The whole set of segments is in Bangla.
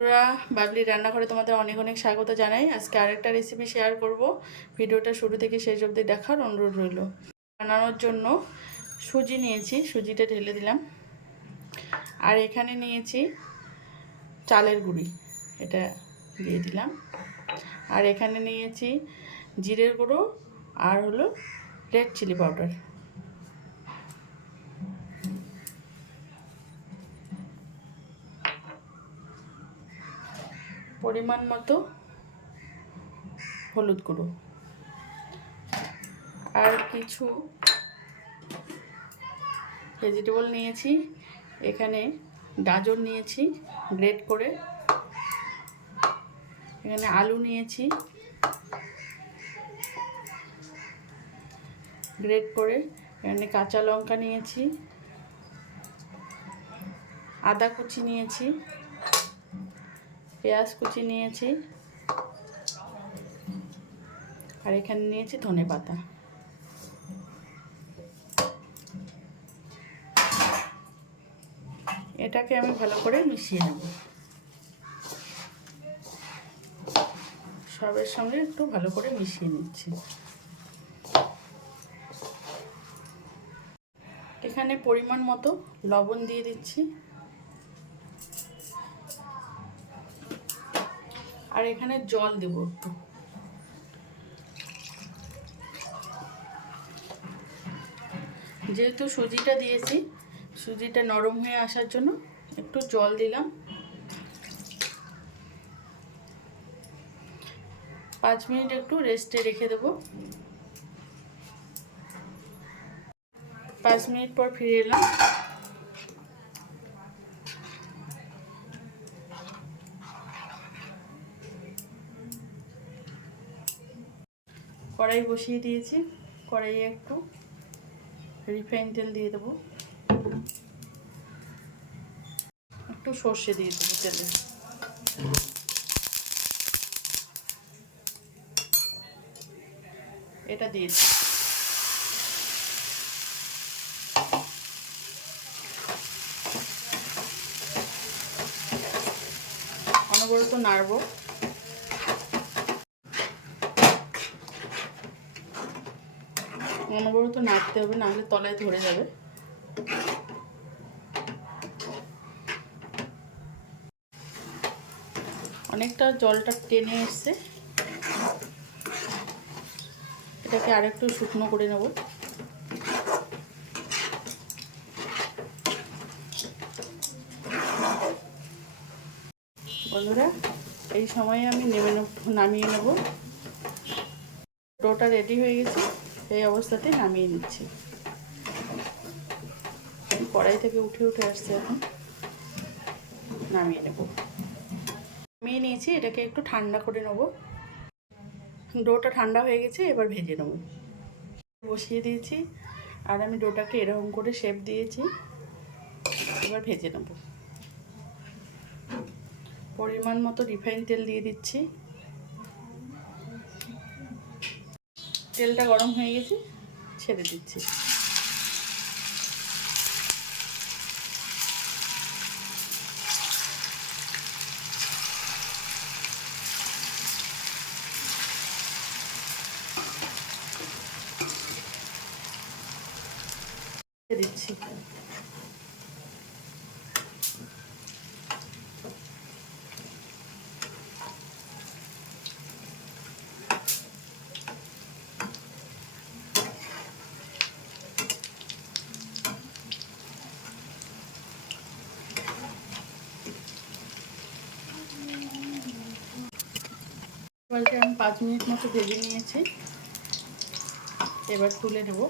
বন্ধুরা, বাবলি রান্নাঘরে তোমাদের অনেক অনেক স্বাগত জানাই। আজকে আরেকটা রেসিপি শেয়ার করব। ভিডিওটা শুরু থেকে শেষ অবধি দেখার অনুরোধ রইল। বানানোর জন্য সুজি নিয়েছি, সুজিটা ঢেলে দিলাম। আর এখানে নিয়েছি চালের গুঁড়ি, এটা দিয়ে দিলাম। আর এখানে নিয়েছি জিরের গুঁড়ো আর হলো রেড চিলি পাউডার। পরিমাণ মতো হলুদ গুঁড়ো আর কিছু ভেজিটেবল নিয়েছি। এখানে গাজর নিয়েছি গ্রেট করে, এখানে আলু নিয়েছি গ্রেট করে, এখানে কাঁচা লঙ্কা নিয়েছি, আদা কুচি নিয়েছি, পেঁয়াজ কুচি নিয়েছি, আর এখানে নিয়েছি ধনেপাতা। এটাকে আমি ভালো করে মিশিয়ে নেব, সবের সঙ্গে একটু ভালো করে মিশিয়ে নিচ্ছি। এখানে পরিমাণ মতো লবণ দিয়ে দিচ্ছি, আর এখানে জল দেব একটু। যেহেতু সুজিটা দিয়েছি, সুজিটা নরম হয়ে আসার জন্য একটু জল দিলাম। 5 মিনিট একটু রেস্টে রেখে দেব। 5 মিনিট পর ফিরে এলাম। কড়াই বসিয়ে দিয়েছি, কড়াইয়ে একটু রিফাইন তেল দিয়ে দেবো, একটু সর্ষে দিয়ে দেবো তেলে। এটা দিয়ে দিই। অনবরত নাড়বো। অনবরত নাড়তে হবে, নাহলে তলায় ধরে যাবে। অনেকটা জলটা টেনে এসছে, এটাকে আরেকটু শুকনো করে নেব। বন্ধুরা, এই সময়ে আমি নামিয়ে নেব। ডোটা রেডি হয়ে গেছে, এই অবস্থাতে নামিয়ে নিচ্ছি। কড়াই থেকে উঠে আসছে, এখন নামিয়ে নেব। নামিয়ে নিয়েছি, এটাকে একটু ঠান্ডা করে নেব। ডোটা ঠান্ডা হয়ে গেছে, এবার ভেজে নেব। বসিয়ে দিয়েছি, আর আমি ডোটাকে এরকম করে শেপ দিয়েছি, এবার ভেজে নেব। পরিমাণ মতো রিফাইন তেল দিয়ে দিচ্ছি। তেলটা গরম হয়ে গেছে, ছেড়ে দিচ্ছি। দিচ্ছি এবারকে আমি 5 মিনিট মতো ভেজে নিয়েছি, এবার তুলে নেব।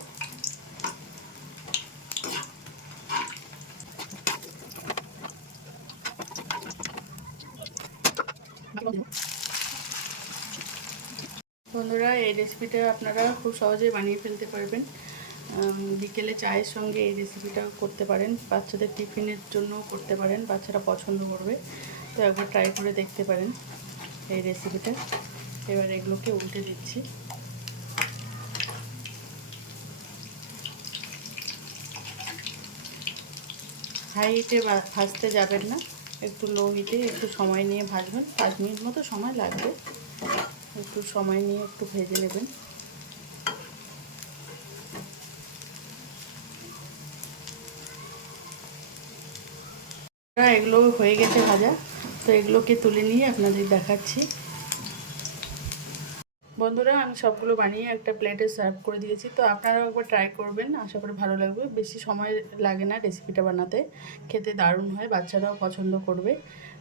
বন্ধুরা, এই রেসিপিটা আপনারা খুব সহজেই বানিয়ে ফেলতে পারবেন। বিকেলে চায়ের সঙ্গে এই রেসিপিটা করতে পারেন, বাচ্চাদের টিফিনের জন্য করতে পারেন, বাচ্চারা পছন্দ করবে। তো একবার ট্রাই করে দেখতে পারেন এই রেসিপিটা। এবার এগুলোকে উল্টে দিচ্ছি। হাই হিটে ভাজতে যাবেন না, একটু লো হিটে একটু সময় নিয়ে ভাজবেন, 5 মিনিট মতো সময় লাগবে। একটু সময় নিয়ে একটু ভেজে নেবেন। এগুলো হয়ে গেছে ভাজা, তো এগুলোকে তুলে নিয়ে আপনাদের দেখাচ্ছি। বন্ধুরা, আমি সবগুলো বানিয়ে একটা প্লেটে সার্ভ করে দিয়েছি। তো আপনারাও একবার ট্রাই করবেন, আশা করি ভালো লাগবে। বেশি সময় লাগে না রেসিপিটা বানাতে, খেতে দারুণ হয়, বাচ্চারাও পছন্দ করবে।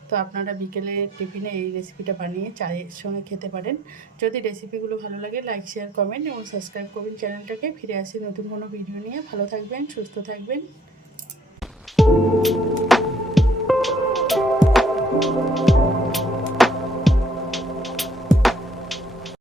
তো আপনারা বিকেলে টিফিনে এই রেসিপিটা বানিয়ে চায়ের সঙ্গে খেতে পারেন। যদি রেসিপিগুলো ভালো লাগে লাইক, শেয়ার, কমেন্ট এবং সাবস্ক্রাইব করবেন চ্যানেলটাকে। ফিরে আসি নতুন কোনো ভিডিও নিয়ে। ভালো থাকবেন, সুস্থ থাকবেন।